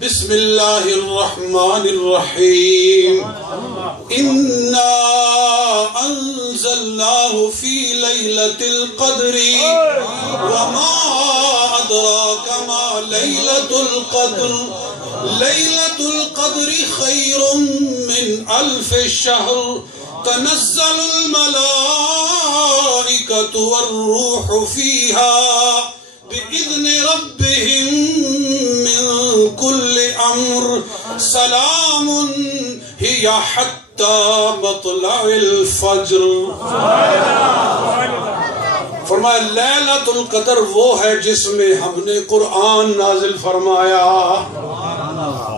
بسم اللہ الرحمن الرحیم انا انزلناہ فی لیلۃ القدر وما ادراک ما لیلۃ القدر لیلۃ القدر خیر من الف شہر تنزل الملائکۃ والروح فیہا بإذن ربهم من كل أمر سلام هي حتى مطلع الفجر. فرمایا لیلۃ القدر وہ ہے جس میں ہم نے قرآن نازل فرمایا.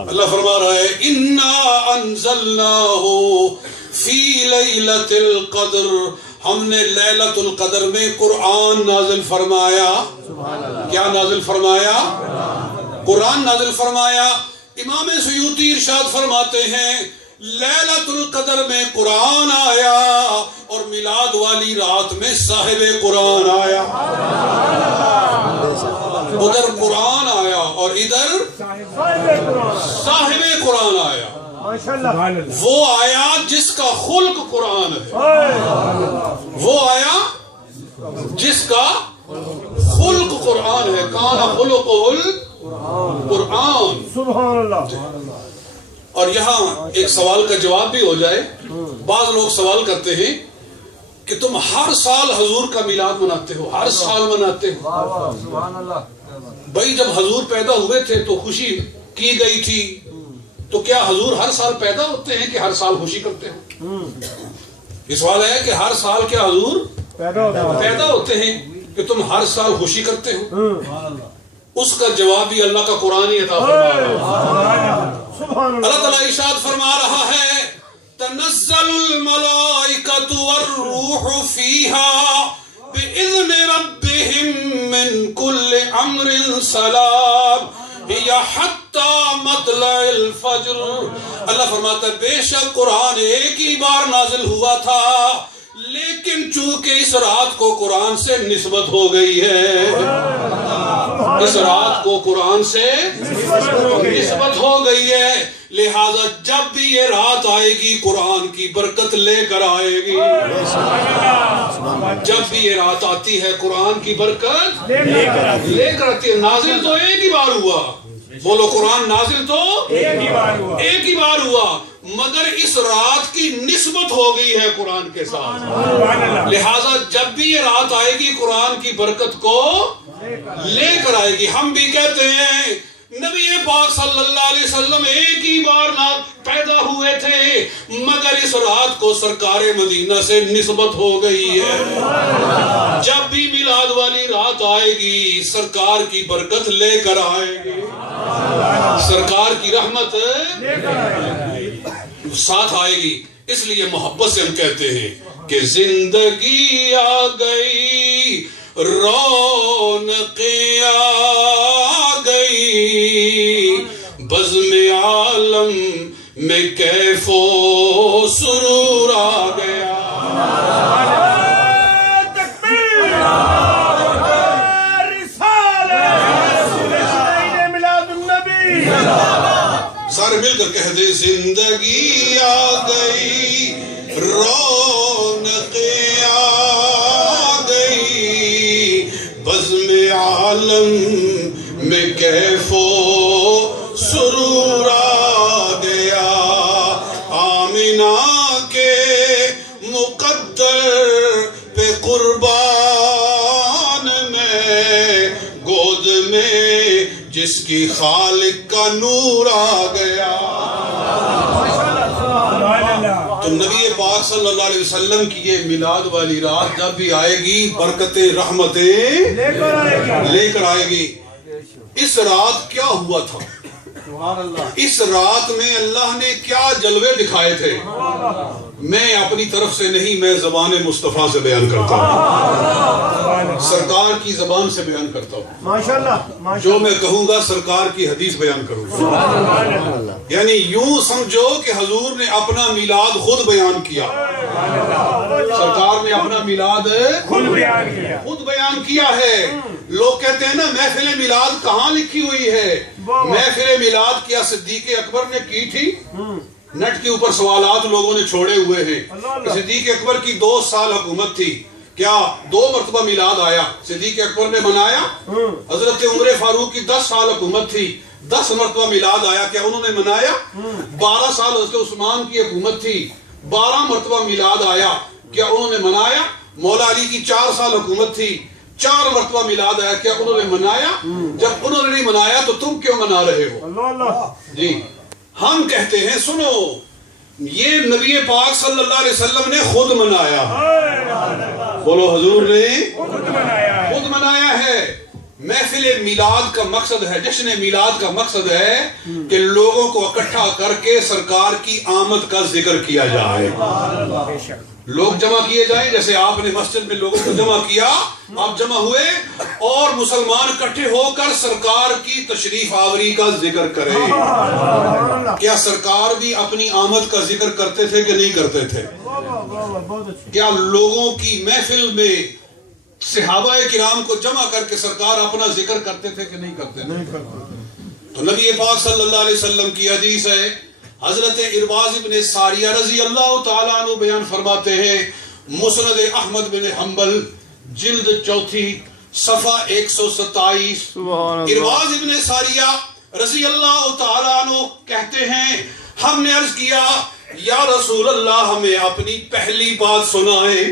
اللہ فرما رہا ہے انا انزلناہ فی لیلۃ القدر، ہم نے لیلۃ القدر میں قرآن نازل فرمایا. کیا نازل فرمایا؟ قرآن نازل فرمایا. امام سیوطی ارشاد فرماتے ہیں لیلۃ القدر میں قرآن آیا اور میلاد والی رات میں صاحب قرآن آیا. ادھر قرآن آیا اور ادھر صاحب قرآن آیا. وہ آیا جس کا خلق قرآن ہے، وہ آیا جس کا خلق قرآن ہے. کان خلقہ القرآن. سبحان اللہ. اور یہاں ایک سوال کا جواب بھی ہو جائے. بعض لوگ سوال کرتے ہیں کہ تم ہر سال حضور کا میلاد مناتے ہو، ہر سال مناتے ہو. بھائی جب حضور پیدا ہوئے تھے تو خوشی کی گئی تھی، تو کیا حضور ہر سال پیدا ہوتے ہیں کہ ہر سال خوشی کرتے ہیں؟ یہ سوال ہے کہ ہر سال کیا حضور پیدا ہوتے ہیں کہ تم ہر سال خوشی کرتے ہو؟ اس کا جواب بھی اللہ کا قرآن ہی عطا فرما رہا ہے. اللہ تعالیٰ ارشاد فرما رہا ہے تنزل الملائکۃ والروح فیہا بإذن ربہم من کل امر سلام یا حتی مطلع الفجر. اللہ فرماتا ہے بے شک قرآن ایک ہی بار نازل ہوا تھا، لیکن چونکہ اس رات کو قرآن سے نسبت ہو گئی ہے، اس رات کو قرآن سے نسبت ہو گئی ہے، لہذا جب بھی یہ رات آئے گی قرآن کی برکت لے کر آئے گی. جب بھی یہ رات آتی ہے قرآن کی برکت لے کر آتی ہے. نازل تو ایک ہی بار ہوا، بولو قرآن نازل تو ایک ہی بار ہوا، مگر اس رات کی نسبت ہو گئی ہے قرآن کے ساتھ. لہٰذا جب بھی یہ رات آئے گی قرآن کی برکت کو لے کر آئے گی. ہم بھی کہتے ہیں نبی پاک صلی اللہ علیہ وسلم ایک ہی بار پیدا ہوئے تھے، مگر اس رات کو سرکار مدینہ سے نسبت ہو گئی ہے. جب بھی میلاد والی رات آئے گی سرکار کی برکت لے کر آئے گی، سرکار کی رحمت ساتھ آئے گی. اس لیے محبت سے ہم کہتے ہیں کہ زندگی آ گئی، رونقیں آ گئی، بزم عالم میں کیف و سرور آ گیا. سارے مل کر کہہ دے زندگی آ گئی، رونقیں آ گئی، بزم عالم میں کیف و سرور آ گیا. آمنہ کے مقدر پہ قربان میں، گود میں جس کی خالق کا نور آ گیا. تو نبی پاک صلی اللہ علیہ وسلم کی یہ میلاد والی رات جب بھی آئے گی برکتیں رحمتیں لے کر آئے گی. اس رات کیا ہوا تھا؟ اس رات میں اللہ نے کیا جلوے دکھائے تھے؟ میں اپنی طرف سے نہیں، میں زبان مصطفیٰ سے بیان کرتا ہوں، سرکار کی زبان سے بیان کرتا ہوں. جو میں کہوں گا سرکار کی حدیث بیان کروں گا. یعنی یوں سمجھو کہ حضور نے اپنا میلاد خود بیان کیا، سرکار نے اپنا میلاد خود بیان کیا ہے. لوگ کہتے ہیں نا محفل میلاد کہاں لکھی ہوئی ہے؟ محفل میلاد کیا صدیق اکبر نے کی تھی؟ نیٹ کے اوپر سوالات لوگوں نے چھوڑے ہوئے ہیں. صدیق اکبر کی 2 سال حکومت تھی، کیا 2 مرتبہ میلاد آیا؟ صدیق اکبر نے منایا. حضرت عمر فاروق کی 10 سال حکومت تھی، 10 مرتبہ میلاد آیا، کیا انہوں نے منایا؟ 12 سال حضرت عثمان کی حکومت تھی، 12 مرتبہ میلاد آیا، کیا انہوں نے منایا؟ مولا علی کی 4 سال حکومت تھی، 4 مرتبہ میلاد آیا، کیا انہوں نے منایا؟ جب انہوں نے نہیں منایا تو تم کیوں منا رہے ہو؟ جی ہم کہتے ہیں سنو، یہ نبی پاک صلی اللہ علیہ وسلم نے خود منایا. بولو حضور نے خود منایا ہے. محفل میلاد کا مقصد ہے، جشن میلاد کا مقصد ہے کہ لوگوں کو اکٹھا کر کے سرکار کی آمد کا ذکر کیا جائے. لوگ جمع کیے جائیں، جیسے آپ نے مسجد میں لوگوں کو جمع کیا، آپ جمع ہوئے اور مسلمان اکٹھے ہو کر سرکار کی تشریف آوری کا ذکر کریں. کیا سرکار بھی اپنی آمد کا ذکر کرتے تھے کہ نہیں کرتے تھے؟ کیا لوگوں کی محفل میں صحابہ کرام کو جمع کر کے سرکار اپنا ذکر کرتے تھے کہ نہیں کرتے تھے؟ تو نبی پاک صلی اللہ علیہ وسلم کی حدیث ہے، حضرت ارباز ابن ساریہ رضی اللہ تعالیٰ عنہ بیان فرماتے ہیں، مسند احمد بن حنبل جلد 4 صفحہ 127. ارباز ابن ساریہ رضی اللہ تعالیٰ عنہ کہتے ہیں، ہم نے عرض کیا یا رسول اللہ ہمیں اپنی پہلی بات سنائیں.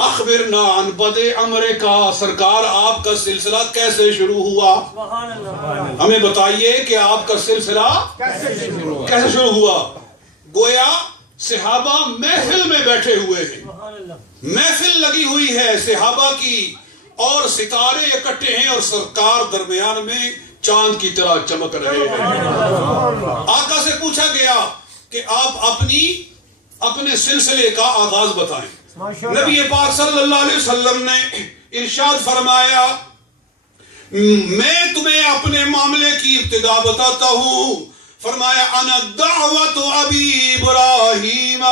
اخبرنا عن بدء امرکا، سرکار آپ کا سلسلہ کیسے شروع ہوا؟ ہمیں بتائیے کہ آپ کا سلسلہ کیسے شروع ہوا. گویا صحابہ محفل میں بیٹھے ہوئے ہیں، محفل لگی ہوئی ہے صحابہ کی، اور ستارے اکٹھے ہیں اور سرکار درمیان میں چاند کی طرح چمک رہے ہیں. آقا سے پوچھا گیا کہ آپ اپنے سلسلے کا آغاز بتائیں. نبی پاک صلی اللہ علیہ وسلم نے ارشاد فرمایا، میں تمہیں اپنے معاملے کی ابتدا بتاتا ہوں. فرمایا انا دعوت ابی ابراہیم،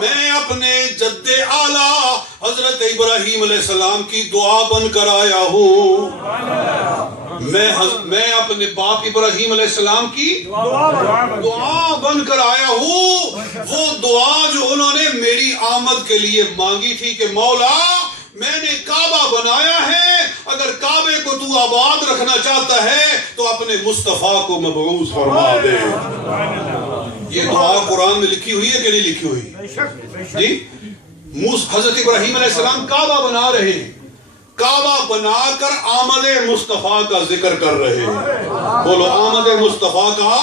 میں اپنے جد اعلیٰ حضرت ابراہیم علیہ السلام کی دعا بن کر آیا ہوں. میں اپنے باپ ابراہیم علیہ السلام کی دعا بن کر آیا ہوں. وہ دعا جو انہوں نے میری آمد کے لیے مانگی تھی کہ مولا میں نے کعبہ بنایا ہے، اگر کعبے کو تو آباد رکھنا چاہتا ہے تو اپنے مصطفیٰ کو مبعوث فرما دے. یہ دعا قرآن میں لکھی ہوئی ہے کہ نہیں لکھی ہوئی؟ جی حضرت ابراہیم علیہ السلام کعبہ بنا رہے ہیں، کعبہ بنا کر آمد مصطفیٰ کا ذکر کر رہے ہیں. بولو آمد مصطفیٰ کا